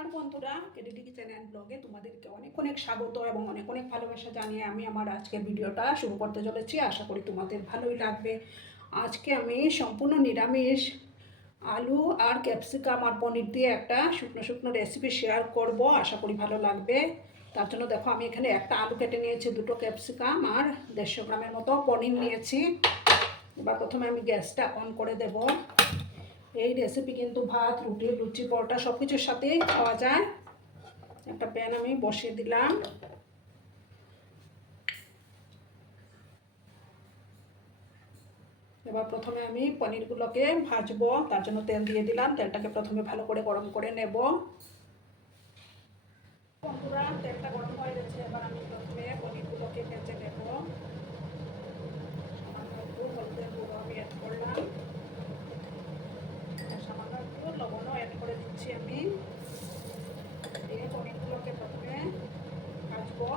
নমস্কার বন্ধুরা, কেডিডিকি চ্যানেল ব্লগে তোমাদেরকে অনেক অনেক স্বাগত এবং অনেক অনেক ভালোবাসা জানিয়ে আমি আমার আজকের ভিডিওটা শুরু করতে চলেছি। আশা করি তোমাদের ভালোই লাগবে। আজকে আমি সম্পূর্ণ নিরামিষ আলু আর ক্যাপসিকাম আর পনির দিয়ে একটা শুকনো শুকনো রেসিপি শেয়ার করব। আশা করি ভালো লাগবে। তার জন্য দেখো, আমি এখানে একটা আলু কেটে নিয়েছি, দুটো ক্যাপসিকাম আর 150 গ্রামের মতো পনির নিয়েছি। এবার প্রথমে আমি গ্যাসটা অন করে দেব। এই রেসিপি কিন্তু ভাত, রুটি, লুচি, পরোটা সব কিছুর সাথেই খাওয়া যায়। একটা প্যান আমি বসিয়ে দিলাম। এবার প্রথমে আমি পনিরগুলোকে ভাজবো, তার জন্য তেল দিয়ে দিলাম। তেলটাকে প্রথমে ভালো করে গরম করে নেব। বন্ধুরা, তেলটা গরম হয়ে গেছে। এবার আমি প্রথমে পনিরগুলোকে ভেজে নেব। সামান্য একটু হলুদের গুঁড়ো আমি অ্যাড করলাম, সামান্য একটু লবণও অ্যাড করে দিচ্ছি আমি। দিয়ে পনিরগুলোকে প্রথমে ভাজবো।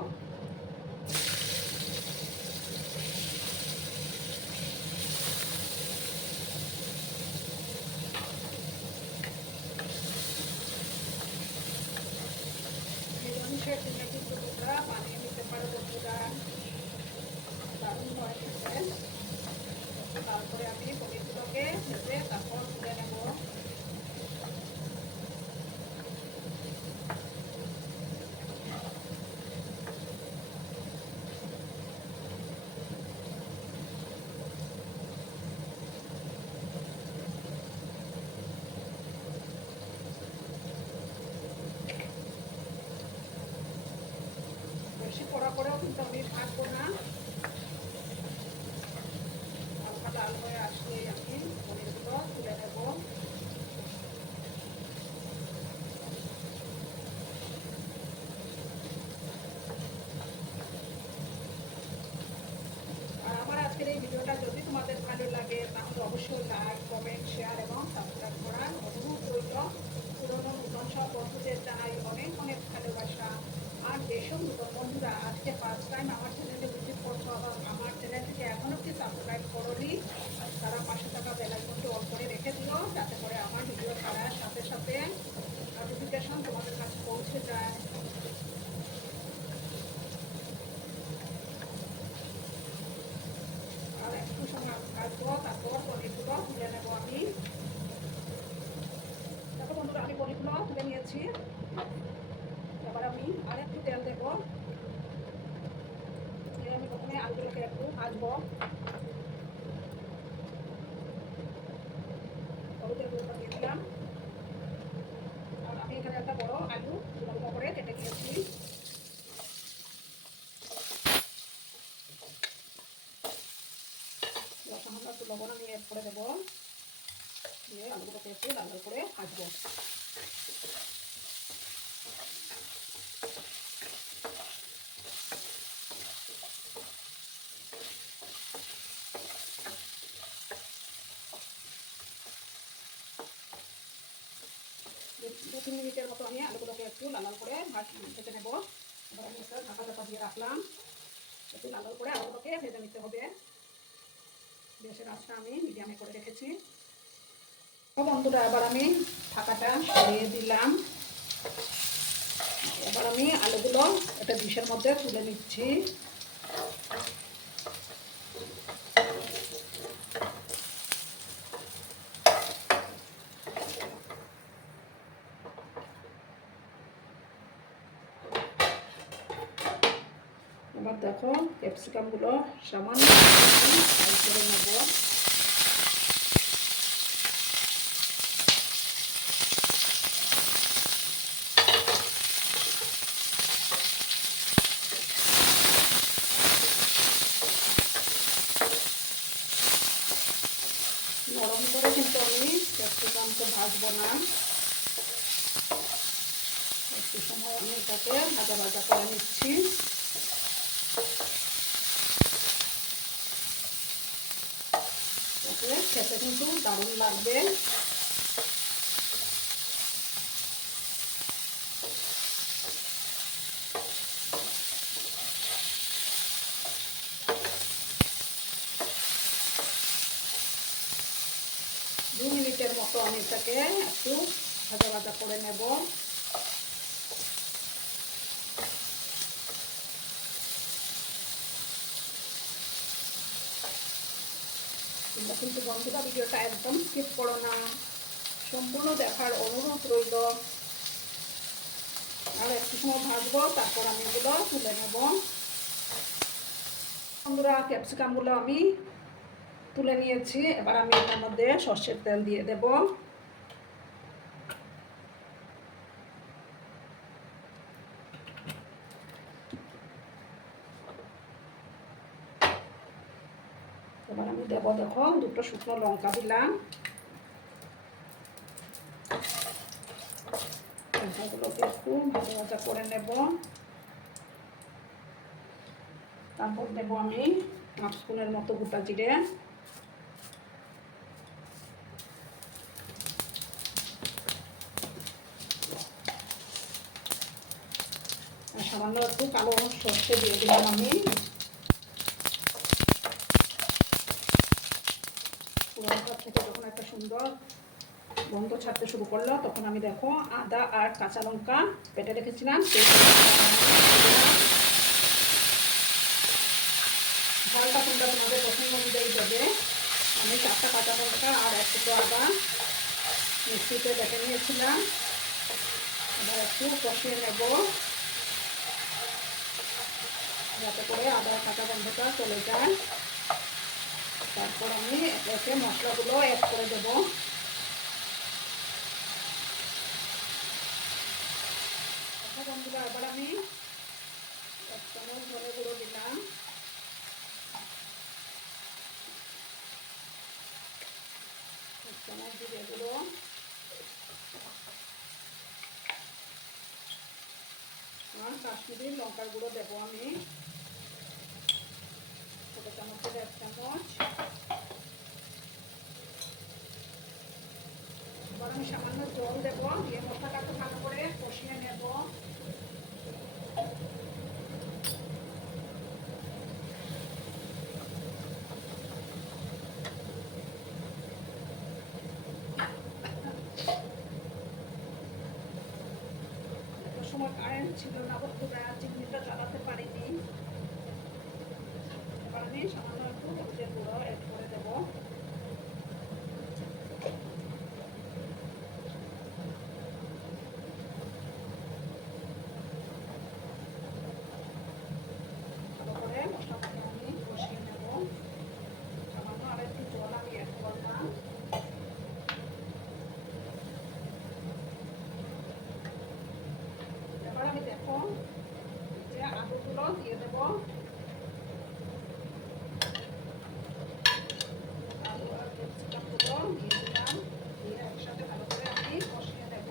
নিরামিষের দিনে কিন্তু তোমরা বানিয়ে নিতে পারো বন্ধুরা, দারুণ হয় খেতে। তারপরে আমি পনিরগুলোকে ভেজে তারপর তুলে নেব। বেশি কড়া করেও কিন্তু আমি ভাজবো না, হালকা লাল হয়ে আসলে আমি পনিরগুলো তুলে নেব। আর আমার আজকের এই ভিডিওটা যদি তোমাদের ভালো লাগে তাহলে অবশ্যই লাইক, কমেন্ট, শেয়ার এবং সাবস্ক্রাইব করার অনুরোধ রইল। পুরনো নতুন সব বন্ধুদের জানাই অনেক অনেক ভালোবাসা। আর যেসব নতুন বন্ধুরা আজকে ফার্স্ট টাইম আমার চ্যানেলে ভিজিট করছো এবং আমার চ্যানেলটিকে এখনও কি সাবস্ক্রাইব করোনি, তারা পাশে থাকা বেল আইকনটি অন করে রেখে দিও, যাতে করে আমার ভিডিও ছাড়ার সাথে সাথে নোটিফিকেশন তোমাদের কাছে পৌঁছে যায়। আর একটু সময় ভাজবো, তারপর পনিরগুলো তুলে নেবো আমি। দেখো বন্ধুরা, আমি পনিরগুলো তুলে নিয়েছি। এবার আমি আর একটু তেল দেবো। আমি প্রথমে আলুগুলোকে একটু ভাজবো। হলুদের গুঁড়োটা দিয়ে দিলাম। আর আমি এখানে একটা বড় আলু লম্বা করে কেটে নিয়েছি। সামান্য একটু লবণ আমি অ্যাড করে দেবো। দিয়ে আলুগুলোকে একটু লাল লাল করে ভাজবো। দু তিন মিনিটের মতো আমি আলুগুলোকে একটু লাল লাল করে ভেজে নেবো। এবার আমি একটা ঢাকা চাপা দিয়ে রাখলাম। একটু লাল লাল করে আলুগুলোকে ভেজে নিতে হবে। গ্যাসের আঁচটা আমি মিডিয়ামে করে রেখেছি। বন্ধুরা, এবার আমি ঢাকাটা সরিয়ে দিলাম। এবার আমি আলুগুলো একটা ডিশের মধ্যে তুলে নিচ্ছি। এবার দেখো, ক্যাপসিকামগুলো সামান্য ফ্রাই করে নেব। নরম করে কিন্তু আমি ক্যাপসিকামকে ভাজবো না, একটু সময় আমি এটাকে ভাজা ভাজা করে নিচ্ছি। খেতে কিন্তু দারুণ লাগবে। 2 মিনিটের মতো আমি এটাকে একটু ভাজা ভাজা করে নেব। তোমরা কিন্তু বন্ধুরা ভিডিওটা একদম স্কিপ করো না, সম্পূর্ণ দেখার অনুরোধ রইল। আর একটু সময় ভাজবো, তারপর আমি এগুলো তুলে নেব। বন্ধুরা ক্যাপসিকামগুলো আমি তুলে নিয়েছি, এবার আমি এটার মধ্যে সর্ষের তেল দিয়ে দেব। এবার আমি দেব, দেখো দুটো শুকনো লঙ্কা দিলাম, লঙ্কাগুলোকে একটু ভাজা ভাজা করে নেব। তারপর দেব আমি 1 স্পুনের মতো গোটা জিরে, আর সামান্য একটু কালো সর্ষে দিয়ে দিলাম আমি। লঙ্কা থেকে যখন একটা সুন্দর গন্ধ ছাড়তে শুরু করলো, তখন আমি দেখো আদা আর কাঁচা লঙ্কা বেটে রেখেছিলাম, ঝালটা তোমরা তোমাদের পছন্দ অনুযায়ী দেবে। আমি 4টা কাঁচা লঙ্কা আর 1 টুকরো আদা মিক্সিতে বেটে নিয়েছিলাম। এবার একটু কষিয়ে নেব, যাতে করে আদা কাঁচা গন্ধটা চলে যায়। তারপর আমি একে মশলাগুলো অ্যাড করে দেব। বন্ধুরা এবার আমি 1 চামচ ধনে গুঁড়ো দিলাম, 1 চামচ জিরে গুঁড়ো, আর কাশ্মীরি লঙ্কার গুঁড়ো দেবো আমি ছোটো চামচের 1 চামচ। এবার আমি সামান্য জল দেবো, দিয়ে মশলাটাকে ভালো করে কষিয়ে নেব। সময় কারেন্ট ছিল না বন্ধুরা, চিমনিটা চালাতে পারিনি। এবার আমি সামান্য একটু হলুদের গুঁড়ো অ্যাড করে দেবো। ভালো করে মশলাটাকে আমি কষিয়ে নেব। সামান্য আর একটু জল আমি অ্যাড করলাম। এবার আমি দেখো যে আলুগুলো দিয়ে দেবো। আলু আর ক্যাপসিকামগুলো দিয়ে দিলাম, দিয়ে একসাথে ভালো করে আমি কষিয়ে নেব।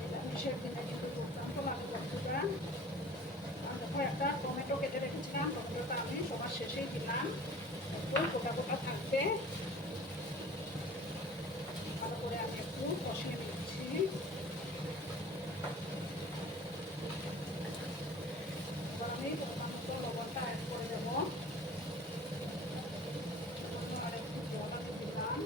নিরামিষের দিনে কিন্তু দুর্দান্ত লাগে বন্ধুরা। আর দেখো একটা টমেটো কেটে রেখেছিলাম, টমেটোটা আমি সবার শেষেই দিলাম, একটু গোটা গোটা থাকবে। ভালো করে আমি একটু কষিয়ে নিচ্ছি। এবার আমি পরিমাণ মতো লবণটা অ্যাড করে দেবো, আর একটু জল আমি দিলাম।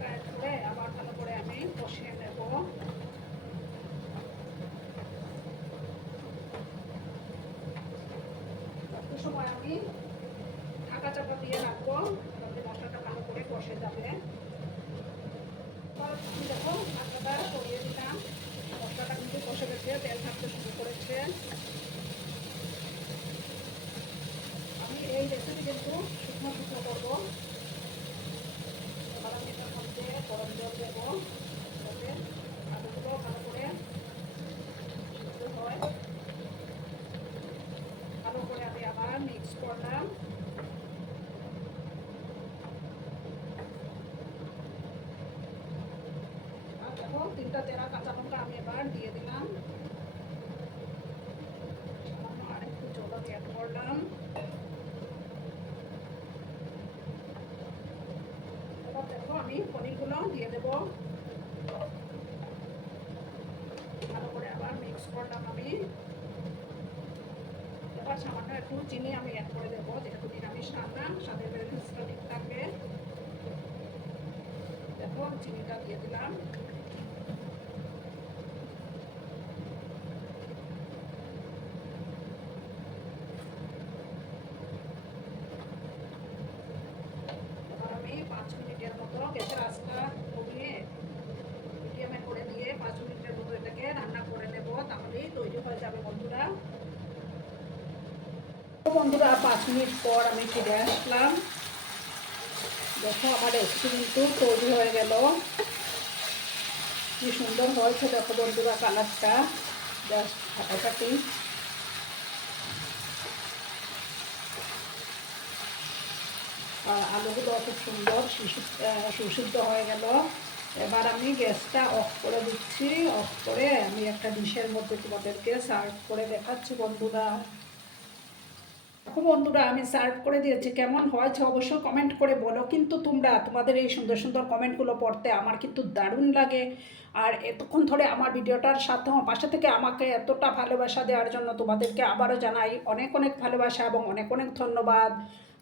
অ্যাড করে আবার ভালো করে আমি কষিয়ে নেব। একটু সময় আমি ঢাকা চাপা দিয়ে রাখবো, তাহলে মশলাটা ভালো করে কষে যাবে। দেখো ঢাকাটা সরিয়ে দিলাম, মশলাটা কিন্তু কষে গেছে, তেল ছাড়তে শুরু করেছে। আমি এই রেসিপি কিন্তু শুকনো শুকনো করবো। এবার আমি এটার মধ্যে গরম জল দেবো, যাতে আলুগুলো ভালো করে সিদ্ধ হয়। ভালো করে আমি আবার মিক্স করলাম। আর দেখো 3টা চেরা কাঁচা লঙ্কা আমি এবার দিয়ে দিলাম, সামান্য আর একটু জল আমি অ্যাড করলাম। এবার দেখো আমি পনিরগুলো দিয়ে দেবো, ভালো করে আবার মিক্স করলাম আমি। এবার সামান্য একটু চিনি আমি অ্যাড করে দেবো, যেহেতু নিরামিষ রান্না, স্বাদের ব্যালেন্সটা ঠিক থাকবে। চিনিটা দিয়ে দিলাম। এবার আমি 5 মিনিটের মতো গ্যাসের আঁচটা কমিয়ে মিডিয়ামে করে দিয়ে 5 মিনিটের মতো এটাকে রান্না করে নেব, তাহলেই তৈরি হয়ে যাবে বন্ধুরা। বন্ধুরা 5 মিনিট পর আমি ফিরে আসলাম। দেখো আমার রেসিপি কিন্তু তৈরি হয়ে গেল। কি সুন্দর হয়েছে দেখো বন্ধুরা, কালারটা জাস্ট ফাটাফাটি। আর আলুগুলো খুব সুন্দর সুসিদ্ধ হয়ে গেল। এবার আমি গ্যাসটা অফ করে দিচ্ছি। অফ করে আমি একটা ডিশের মধ্যে তোমাদেরকে সার্ভ করে দেখাচ্ছি বন্ধুরা। দেখো বন্ধুরা আমি সার্ভ করে দিয়েছি, কেমন হয়েছে অবশ্যই কমেন্ট করে বলো কিন্তু তোমরা। তোমাদের এই সুন্দর সুন্দর কমেন্টগুলো পড়তে আমার কিন্তু দারুণ লাগে। আর এতক্ষণ ধরে আমার ভিডিওটার সাথে আমার পাশে থেকে আমাকে এতটা ভালোবাসা দেওয়ার জন্য তোমাদেরকে আবারও জানাই অনেক অনেক ভালোবাসা এবং অনেক অনেক ধন্যবাদ।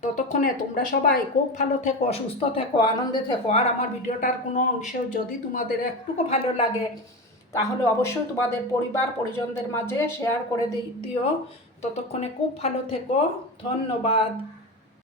ততক্ষণে তোমরা সবাই খুব ভালো থেকো, সুস্থ থেকো, আনন্দে থেকো। আর আমার ভিডিওটার কোনো অংশেও যদি তোমাদের একটুকু ভালো লাগে তাহলে অবশ্যই তোমাদের পরিবার পরিজনদের মাঝে শেয়ার করে দিও। ততক্ষণে খুব ভালো থেকো, ধন্যবাদ।